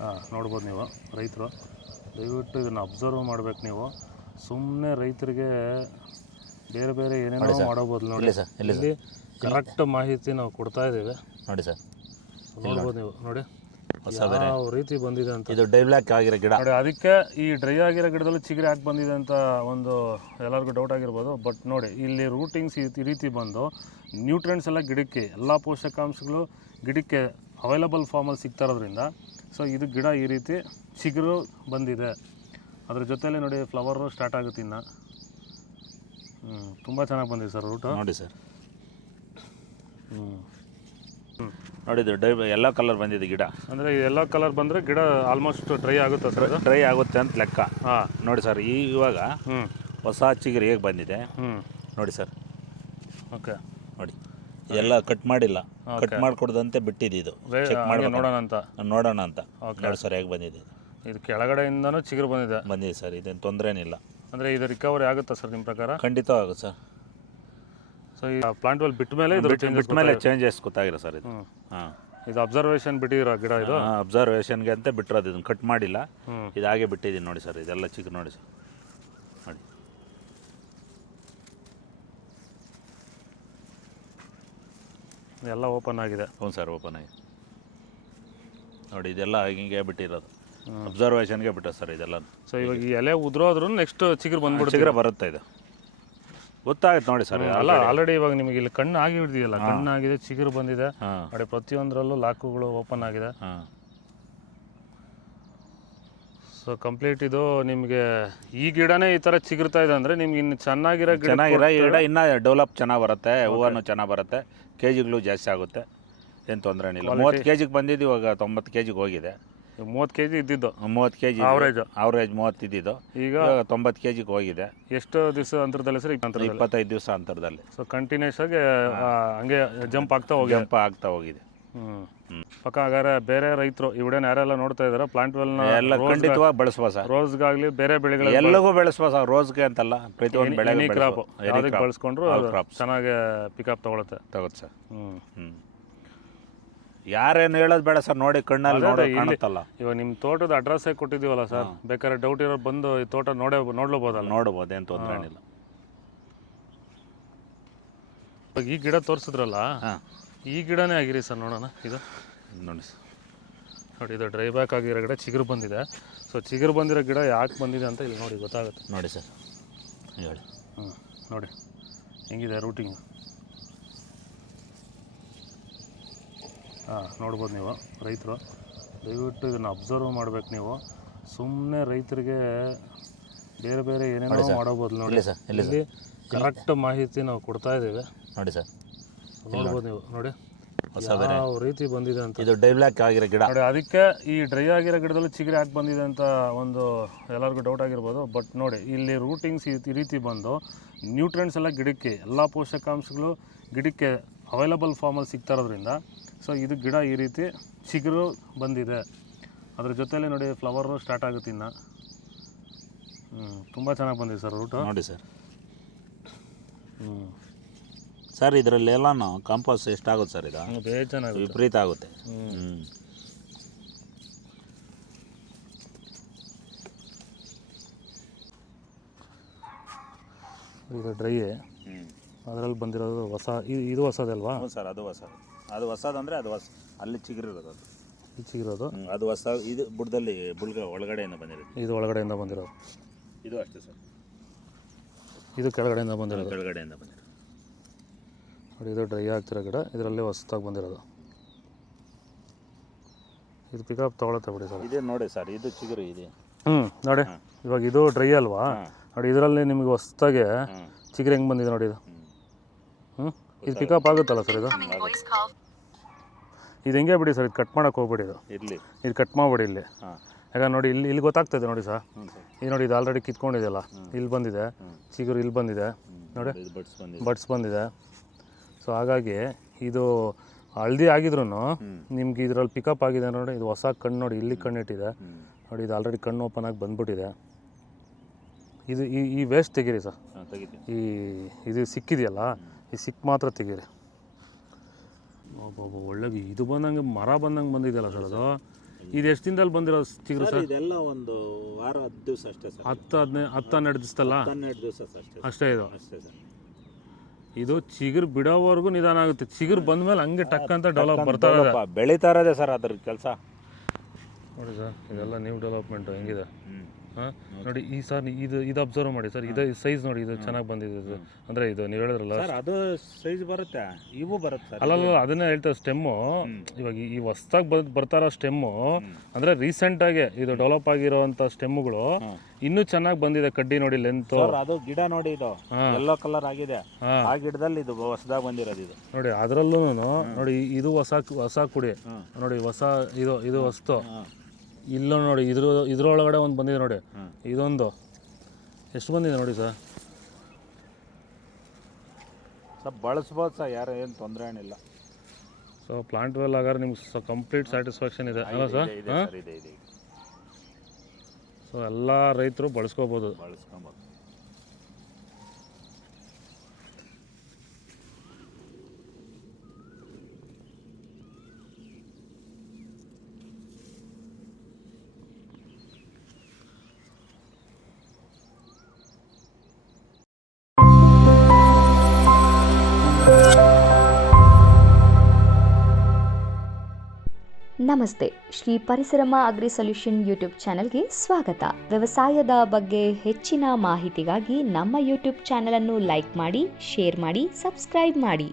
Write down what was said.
ಹಾಂ ನೋಡ್ಬೋದು ನೀವು ರೈತರು. ದಯವಿಟ್ಟು ಇದನ್ನು ಅಬ್ಸರ್ವ್ ಮಾಡಬೇಕು ನೀವು. ಸುಮ್ಮನೆ ರೈತರಿಗೆ ಬೇರೆ ಬೇರೆ ಏನೇನೋ ಮಾಡೋಬೋದು ನೋಡಿ. ಸರ್ ಇಲ್ಲಿ ಇಲ್ಲಿ ಕರೆಕ್ಟ್ ಮಾಹಿತಿ ನಾವು ಕೊಡ್ತಾ ಇದ್ದೀವಿ. ನೋಡಿ ಸರ್. ನೋಡ್ಬೋದು ನೀವು ನೋಡಿ. ಯಾವ ರೀತಿ ಬಂದಿದೆ ಅಂತ. ಇದು ಡ್ರೈ ಬ್ಲ್ಯಾಕ್ ಆಗಿರೋ ಗಿಡ. ನೋಡಿ ಅದಕ್ಕೆ ಈ ಡ್ರೈ ಆಗಿರೋ ಗಿಡದಲ್ಲಿ ಚಿಗರೆ ಹಾಕಿ ಬಂದಿದೆ ಅಂತ ಒಂದು ಎಲ್ಲರಿಗೂ ಡೌಟ್ ಆಗಿರ್ಬೋದು. ಬಟ್ ನೋಡಿ ಇಲ್ಲಿ ರೂಟಿಂಗ್ಸ್ ಈ ರೀತಿ ಬಂದು ನ್ಯೂಟ್ರಿಯೆಂಟ್ಸ್ ಎಲ್ಲ ಗಿಡಕ್ಕೆ ಎಲ್ಲ ಪೋಷಕಾಂಶಗಳು ಗಿಡಕ್ಕೆ ಅವೈಲಬಲ್ ಫಾರ್ಮಲ್ಲಿ ಸಿಗ್ತಾ ಇರೋದ್ರಿಂದ ಸೊ ಇದು ಗಿಡ ಈ ರೀತಿ ಚಿಗುರು ಬಂದಿದೆ. ಅದ್ರ ಜೊತೆಯಲ್ಲಿ ನೋಡಿ ಫ್ಲವರು ಸ್ಟಾರ್ಟ್ ಆಗುತ್ತೆ ಇನ್ನು. ಹ್ಞೂ ತುಂಬ ಚೆನ್ನಾಗಿ ಬಂದಿದೆ ಸರ್ ರೂಟು ನೋಡಿ ಸರ್. ಹ್ಞೂ ನೋಡಿ ಇದು ಡೈ ಎಲ್ಲ ಕಲರ್ ಬಂದಿದೆ ಗಿಡ. ಅಂದರೆ ಎಲ್ಲ ಕಲರ್ ಬಂದರೆ ಗಿಡ ಆಲ್ಮೋಸ್ಟ್ ಡ್ರೈ ಆಗುತ್ತೆ ಸರ್ ಡ್ರೈ ಆಗುತ್ತೆ ಅಂತ ಲೆಕ್ಕ. ಹಾಂ. ನೋಡಿ ಸರ್ ಈ ಇವಾಗ ಹ್ಞೂ ಹೊಸ ಚಿಗುರು ಹೇಗೆ ಬಂದಿದೆ? ಹ್ಞೂ ನೋಡಿ ಸರ್. ಓಕೆ ಎಲ್ಲ ಕಟ್ ಮಾಡಿಲ್ಲ. ಕಟ್ ಮಾಡಿಕೊಡ್ದಂತೆ ಬಿಟ್ಟಿದ್ದು ಇದು. ಚೆಕ್ ಮಾಡಿ ನೋಡೋಣ ಅಂತ. ನೋಡೋಣ ಅಂತ. ನೋಡಿ ಸರಿಯಾಗಿ ಬಂದಿದೆ ಇದು. ಕೆಳಗಡೆಯಿಂದನೂ ಚಿಗುರು ಬಂದಿದೆ. ಬಂದಿದೆ ಸರ್ ಇದೇನು ತೊಂದರೆ ಏನಿಲ್ಲ ಅಂದರೆ ಇದು ರಿಕವರಿ ಆಗುತ್ತಾ ಸರ್ ನಿಮ್ಮ ಪ್ರಕಾರ? ಖಂಡಿತ ಆಗುತ್ತೆ ಸರ್. ಸೊ ಈ ಪ್ಲಾಂಟ್ ವೆಲ್ ಬಿಟ್ಟ ಮೇಲೆ ಇದು ಬಿಟ್ಟ ಮೇಲೆ ಚೇಂಜಸ್ ಗೊತ್ತಾಗಿರೋ ಸರ್ ಇದು. ಹಾಂ. ಇದು ಅಬ್ಸರ್ವೇಷನ್ ಬಿಟ್ಟಿರೋ ಗಿಡ ಇದು? ಅಬ್ಸರ್ವೇಷನ್ಗೆ ಅಂತ ಬಿಟ್ಟಿರೋದು ಇದನ್ನು ಕಟ್ ಮಾಡಿಲ್ಲ. ಇದಾಗೆ ಬಿಟ್ಟಿದ್ದೀನಿ ನೋಡಿ ಸರ್ ಇದೆಲ್ಲ ಚಿಕ್ಕ ನೋಡಿ ಸರ್. ಎಲ್ಲ ಓಪನ್ ಆಗಿದೆ. ಹ್ಞೂ ಸರ್ ಓಪನ್ ಆಗಿದೆ. ನೋಡಿ ಇದೆಲ್ಲ ಹಿಂಗೆ ಬಿಟ್ಟಿರೋದು. ಅಬ್ಸರ್ವೇಷನ್ಗೆ ಬಿಟ್ಟ ಸರ್ ಇದೆಲ್ಲ. ಸೊ ಇವಾಗ ಈ ಎಲೆ ಉದ್ರೋದ್ರು ನೆಕ್ಸ್ಟ್ ಚಿಗುರು ಬಂದ್ಬಿಡುತ್ತೆ ಚಿಗುರ ಬರುತ್ತೆ ಇದು. ಗೊತ್ತಾಗುತ್ತೆ ನೋಡಿ ಸರ್ ಅಲ್ಲ ಆಲ್ರೆಡಿ ಇವಾಗ ನಿಮಗೆ ಇಲ್ಲಿ ಕಣ್ಣು ಆಗಿ ಹಿಡಿದಿದೆಯಲ್ಲ ಕಣ್ಣು ಆಗಿದೆ ಚಿಗುರು ಬಂದಿದೆ. ನೋಡಿ ಪ್ರತಿಯೊಂದರಲ್ಲೂ ಲಾಕುಗಳು ಓಪನ್ ಆಗಿದೆ. ಸೊ ಕಂಪ್ಲೀಟ್ ಇದು ನಿಮಗೆ ಈ ಗಿಡನೇ ಈ ಥರ ಚಿಗುರ್ತಾ ಇದೆ ಅಂದರೆ ನಿಮ್ಗೆ ಇನ್ನು ಚೆನ್ನಾಗಿರೋ ಗಿಡ ಚೆನ್ನಾಗಿರೋ ಈ ಗಿಡ ಇನ್ನೂ ಡೆವಲಪ್ ಚೆನ್ನಾಗಿ ಬರುತ್ತೆ ಹೂವನ್ನು ಚೆನ್ನಾಗಿ ಬರುತ್ತೆ ಕೆ ಜಿಗಳು ಜಾಸ್ತಿ ಆಗುತ್ತೆ ಏನು ತೊಂದರೆ ಏನಿಲ್ಲ ಮೂವತ್ತು ಕೆ ಜಿಗೆ ಬಂದಿದ್ದು ಇವಾಗ ತೊಂಬತ್ತು ಕೆ ಜಿಗೆ ಹೋಗಿದೆ. ಮೂವತ್ತು ಕೆ ಜಿ ಇದ್ದಿದ್ದು? ಮೂವತ್ತು ಕೆ ಜಿ ಅವರೇಜ್ ಅವರೇಜ್ ಮೂವತ್ತು ಇದ್ದಿದ್ದು. ಈಗ? ತೊಂಬತ್ತು ಕೆ ಜಿಗೆ ಹೋಗಿದೆ. ಎಷ್ಟು ದಿವಸ ಅಂತರದಲ್ಲಿ ಸರ್? ಇಪ್ಪತ್ತೈದು ದಿವಸ ಅಂತರದಲ್ಲಿ. ಸೊ ಕಂಟಿನ್ಯೂಸ್ ಆಗಿ ಹಂಗೆ ಜಂಪ್ ಆಗ್ತಾ ಹೋಗಿ ಜಂಪ್ ಆಗ್ತಾ ಹೋಗಿದೆ. ಪಕ್ಕ ಹಾಗಾದ್ರೆ ಬೇರೆ ರೈತರು ವಿಡಿಯೋನ ಯಾರೆಲ್ಲ ನೋಡ್ತಾ ಇದಾರೆ ಪ್ಲಾಂಟ್ ವೆಲ್ ಎಲ್ಲ ಖಂಡಿತವಾಗಿ ಬಳಸುವ ಸರ್. ರೋಸ್ಗಾಗ್ಲಿ ಬೇರೆ ಬೆಳೆಗಳು ಎಲ್ಲಗೂ ಬೆಳೆಸುವ ಸರ್ ರೋಸ್ಗೆ ಅಂತಲ್ಲ ಪ್ರತಿಯೊಂದು ಬೆಳೆ ಕ್ರಾಪ್ ಯಾವ್ದಕ್ಕೆ ಬಳಸ್ಕೊಂಡ್ರು. ಚೆನ್ನಾಗಿ ಪಿಕಪ್ ತಗೊಳುತ್ತೆ. ತಗೋದು ಸರ್. ಹ್ಞೂ ಯಾರೇನು ಹೇಳೋದು ಬೇಡ ಸರ್ ನೋಡಿ ಕಣ್ಣಲ್ಲಿ ನೋಡಿ ಕಾಣುತ್ತಲ್ಲ. ಇವಾಗ ನಿಮ್ಮ ತೋಟದ ಅಡ್ರೆಸ್ಸೇ ಕೊಟ್ಟಿದ್ದೀವಲ್ಲ ಸರ್ ಬೇಕಾದ್ರೆ ಡೌಟ್ ಇರೋ ಬಂದು ಈ ತೋಟ ನೋಡೇ ನೋಡ್ಲಬೋದಲ್ಲ? ನೋಡ್ಬೋದು ಏನು ತೊಂದರೆ ಏನಿಲ್ಲ. ಈ ಗಿಡ ತೋರಿಸಿದ್ರಲ್ಲ ಈ ಗಿಡನೇ ಆಗಿರಿ ಸರ್ ನೋಡೋಣ. ಇದು ನೋಡಿ ಸರ್. ನೋಡಿ ಇದು ಡ್ರೈ ಬ್ಯಾಕ್ ಆಗಿರೋ ಗಿಡ ಚಿಗುರು ಬಂದಿದೆ. ಸೊ ಚಿಗುರು ಬಂದಿರೋ ಗಿಡ ಯಾಕೆ ಬಂದಿದೆ ಅಂತ ಇಲ್ಲಿ ನೋಡಿ ಗೊತ್ತಾಗುತ್ತೆ. ನೋಡಿ ಸರ್. ಹೇಳಿ. ಹ್ಞೂ ನೋಡಿ. ಹೆಂಗಿದೆ ರೂಟಿಂಗ್? ಹಾಂ ನೋಡ್ಬೋದು ನೀವು ರೈತರು. ದಯವಿಟ್ಟು ಇದನ್ನು ಅಬ್ಸರ್ವ್ ಮಾಡ್ಬೇಕು ನೀವು. ಸುಮ್ಮನೆ ರೈತರಿಗೆ ಬೇರೆ ಬೇರೆ ಏನೇನೋ ಮಾಡೋಬೋದು ನೋಡಿ. ಸರ್ ಇಲ್ಲಿ ಇಲ್ಲಿ ಕರೆಕ್ಟ್ ಮಾಹಿತಿ ನಾವು ಕೊಡ್ತಾ ಇದ್ದೇವೆ. ನೋಡಿ ಸರ್. ನೋಡ್ಬೋದು ನೀವು ನೋಡಿ. ಯಾವ ರೀತಿ ಬಂದಿದೆ ಅಂತ. ಇದು ಡೈ ಬ್ಲ್ಯಾಕ್ ಆಗಿರೋ ಗಿಡ. ನೋಡಿ ಅದಕ್ಕೆ ಈ ಡ್ರೈ ಆಗಿರೋ ಗಿಡದಲ್ಲಿ ಚಿಗುರಿ ಹಾಕಿ ಬಂದಿದೆ ಅಂತ ಒಂದು ಎಲ್ಲರಿಗೂ ಡೌಟ್ ಆಗಿರ್ಬೋದು. ಬಟ್ ನೋಡಿ ಇಲ್ಲಿ ರೂಟಿಂಗ್ಸ್ ಈ ರೀತಿ ಬಂದು ನ್ಯೂಟ್ರಿಯೆಂಟ್ಸ್ ಎಲ್ಲ ಗಿಡಕ್ಕೆ ಎಲ್ಲ ಪೋಷಕಾಂಶಗಳು ಗಿಡಕ್ಕೆ ಅವೈಲಬಲ್ ಫಾರ್ಮಲ್ಲಿ ಸಿಗ್ತಾ ಇರೋದ್ರಿಂದ ಸೊ ಇದು ಗಿಡ ಈ ರೀತಿ ಚಿಗುರು ಬಂದಿದೆ. ಅದ್ರ ಜೊತೆಯಲ್ಲಿ ನೋಡಿ ಫ್ಲವರು ಸ್ಟಾರ್ಟ್ ಆಗುತ್ತೆ ಇನ್ನು. ಹ್ಞೂ ತುಂಬ ಚೆನ್ನಾಗಿ ಬಂದಿದೆ ಸರ್ ರೂಟು ನೋಡಿ ಸರ್. ಹ್ಞೂ ಸರ್ ಇದರಲ್ಲಿ ಎಲ್ಲಾನು ಕಾಂಪೋಸ್ ಎಷ್ಟಾಗುತ್ತೆ ಸರ್ ಇದು ವಿಪರೀತ ಆಗುತ್ತೆ. ಹ್ಞೂ ಇದು ಡ್ರೈ ಹ್ಞೂ ಅದರಲ್ಲಿ ಬಂದಿರೋದು ಹೊಸ ಇದು ಇದು ಹೊಸದಲ್ವಾ? ಹ್ಞೂ ಸರ್ ಅದು ಹೊಸ ಅದು ಹೊಸದಂದರೆ ಅದು ಹೊಸ ಅಲ್ಲಿ ಚಿಗಿರೋದು ಅದು. ಚಿಗಿರೋದು? ಚಿಗುರೋದು ಅದು ಹೊಸ ಇದು ಬುಡದಲ್ಲಿ ಬುಲ್ಗ ಒಳಗಡೆಯಿಂದ ಬಂದಿರೋದು. ಇದು ಒಳಗಡೆಯಿಂದ ಬಂದಿರೋದು. ಇದು ಅಷ್ಟೇ ಸರ್. ಇದು ಕೆಳಗಡೆಯಿಂದ ಬಂದಿರೋದು. ಕೆಳಗಡೆಯಿಂದ ಬಂದಿರೋದು. ನೋಡಿ ಇದು ಡ್ರೈ ಆಗ್ತಿರೋ ಗಿಡ ಇದರಲ್ಲಿ ಹೊಸದಾಗಿ ಬಂದಿರೋದು. ಇದು ಪಿಕಪ್ ತೊಗೊಳತ್ತೆ ಬಿಡಿ ಸರ್. ಇದೇ ನೋಡಿ ಸರ್ ಇದು ಚಿಗುರು ಇದೆ. ಹ್ಞೂ ನೋಡಿ. ಇವಾಗ ಇದು ಡ್ರೈ ಅಲ್ವಾ? ನೋಡಿ ಇದರಲ್ಲಿ ನಿಮಗೆ ಹೊಸ್ದಾಗೆ ಚಿಗುರು ಹೆಂಗೆ ಬಂದಿದೆ ನೋಡಿ ಇದು. ಹ್ಞೂ ಇದು ಪಿಕಪ್ ಆಗುತ್ತಲ್ಲ ಸರ್ ಇದು? ಇದು ಹೆಂಗೆ ಬಿಡಿ ಸರ್ ಇದು ಕಟ್ ಮಾಡೋಕೆ ಹೋಗ್ಬಿಡಿ ಇದು. ಇಲ್ಲಿ ಇದು ಕಟ್ ಮಾಡ್ಬಿಡಿ ಇಲ್ಲಿ. ಯಾಕಂದ್ರೆ ನೋಡಿ ಇಲ್ಲಿ ಇಲ್ಲಿ ಗೊತ್ತಾಗ್ತದೆ ನೋಡಿ ಸರ್. ಇದು ನೋಡಿ ಇದು ಆಲ್ರೆಡಿ ಕಿತ್ಕೊಂಡಿದೆಯಲ್ಲ. ಇಲ್ಲಿ ಬಂದಿದೆ. ಚಿಗುರು ಇಲ್ಲಿ ಬಂದಿದೆ. ನೋಡಿ. ಬಡ್ಸ್ ಬಂದಿದೆ. ಸೊ ಹಾಗಾಗಿ ಇದು ಹಳದಿ ಆಗಿದ್ರು ನಿಮ್ಗೆ ಇದರಲ್ಲಿ ಪಿಕಪ್ ಆಗಿದೆ ನೋಡಿ ಇದು ಹೊಸ ಕಣ್ಣು ನೋಡಿ ಇಲ್ಲಿ ಕಣ್ಣಿಟ್ಟಿದೆ. ನೋಡಿ ಇದು ಆಲ್ರೆಡಿ ಕಣ್ಣು ಓಪನ್ ಆಗಿ ಬಂದ್ಬಿಟ್ಟಿದೆ. ಇದು ಈ ಈ ವೇಸ್ಟ್ ತೆಗೀರಿ ಸರ್. ಈ ಇದು ಸಿಕ್ಕಿದೆಯಲ್ಲ ಈ ಸಿಕ್ ಮಾತ್ರ ತೆಗೀರಿ. ಒಬ್ಬೊಬ್ಬ ಒಳ್ಳೆ ಇದು ಬಂದಂಗೆ ಮರ ಬಂದಂಗೆ ಬಂದಿದೆಯಲ್ಲ ಸರ್ ಅದು? ಇದು ಎಷ್ಟು ದಿನದಲ್ಲಿ ಬಂದಿರೋ ಚಿಗುರು ಸರ್ ಇದೆಲ್ಲ ಒಂದು ವಾರ ಹತ್ತು ದಿವಸ ಅಷ್ಟೇ ಸರ್. ಹತ್ತು ಹದಿನೈದು ಹತ್ತು ಹನ್ನೆರಡು ದಿವಸದಲ್ಲ? ಹನ್ನೆರಡು ದಿವಸ ಅಷ್ಟೇ ಅಷ್ಟೇ ಇದು? ಅಷ್ಟೇ ಸರ್. ಇದು ಚಿಗುರು ಬಿಡೋವರೆಗೂ ನಿಧಾನ ಆಗುತ್ತೆ. ಚಿಗುರು ಬಂದ್ಮೇಲೆ ಹಂಗೆ ಟಕ್ ಅಂತ ಡೆವಲಪ್ ಬರ್ತಾ ಇದೆ. ಬೆಳೀತಾ ಇರೋದೇ ಸರ್ ಅದ್ರ ಕೆಲಸ. ನೋಡಿ ಸರ್ ಇದೆಲ್ಲ ನ್ಯೂ ಡೆವಲಪ್ಮೆಂಟ್ ಹೆಂಗಿದೆ. ನೋಡಿ ಈ ಸರ್ ಇದು ಇದು ಅಬ್ಸರ್ವ್ ಮಾಡಿ ಸರ್ ಇದು ಸೈಜ್ ನೋಡಿ ಇದು ಚೆನ್ನಾಗಿ ಬಂದಿದೆ ಅಂದ್ರೆ ಅಂದರೆ ಇದು ನೀವು ಹೇಳಿದ್ರಲ್ಲ ಸರ್ ಅದು ಸೈಜ್ ಬರುತ್ತೆ ಇವು ಬರುತ್ತೆ ಸರ್ ಅಲ್ಲ ಅದನ್ನೇ ಹೇಳ್ತಾರೆ ಸ್ಟೆಮ್ಮು ಇವಾಗ ಈ- ಹೊಸ್ದಾಗಿ ಬರ್ತಾರ ಬರ್ತಾ ಇರೋ ಸ್ಟೆಮ್ಮು ಅಂದರೆ ರೀಸೆಂಟಾಗಿ ಇದು ಡೆವಲಪ್ ಆಗಿರುವಂತ ಸ್ಟೆಮ್ಮುಗಳು ಇನ್ನು ಚೆನ್ನಾಗಿ ಬಂದಿದೆ ಕಡ್ಡಿ ನೋಡಿ ಲೆಂತ್ ಅದು ಗಿಡ ನೋಡಿ ಇದು. ಎಲ್ಲೋ ಕಲರ್ ಆಗಿದೆ. ಆ ಗಿಡದಲ್ಲಿ ಇದು ಹೊಸದಾಗಿ ಬಂದಿರೋದು ಇದು. ನೋಡಿ ಅದರಲ್ಲೂ ನೋಡಿ ಇದು ಹೊಸ ಹೊಸ ಕುಡಿ. ನೋಡಿ ಹೊಸ ಇದು ಇದು ಹೊಸ್ತು. ಇಲ್ಲೂ ನೋಡಿ ಇದ್ರ ಇದ್ರೊಳಗಡೆ ಒಂದು ಬಂದಿದೆ ನೋಡಿ. ಇದೊಂದು. ಎಷ್ಟು ಬಂದಿದೆ ನೋಡಿ ಸರ್? ಸರ್ ಬಳಸ್ಬೋದು ಸರ್ ಯಾರು ಏನು ತೊಂದರೆ ಏನಿಲ್ಲ. ಸೊ ಪ್ಲಾಂಟ್ ವೆಲ್ ಆಗಾರೆ ನಿಮ್ಗೆ ಕಂಪ್ಲೀಟ್ ಸ್ಯಾಟಿಸ್ಫ್ಯಾಕ್ಷನ್ ಇದೆ. ಅಲ್ಲ ಸರ್? ಹಾಂ? ಸೊ ಎಲ್ಲ ರೈತರು ಬಳಸ್ಕೋಬೋದು. ಬಳಸ್ಕೊಬೋದು. ನಮಸ್ತೆ. Shri Parisarama agri solution YouTube ಚಾನೆಲ್ಗೆ ಸ್ವಾಗತ. ವ್ಯವಸಾಯದ ಬಗ್ಗೆ ಹೆಚ್ಚಿನ ಮಾಹಿತಿಗಾಗಿ ನಮ್ಮ ಯೂಟ್ಯೂಬ್ ಚಾನೆಲ್ ಅನ್ನು ಲೈಕ್ ಮಾಡಿ, ಶೇರ್ ಮಾಡಿ, ಸಬ್ಸ್ಕ್ರೈಬ್ ಮಾಡಿ.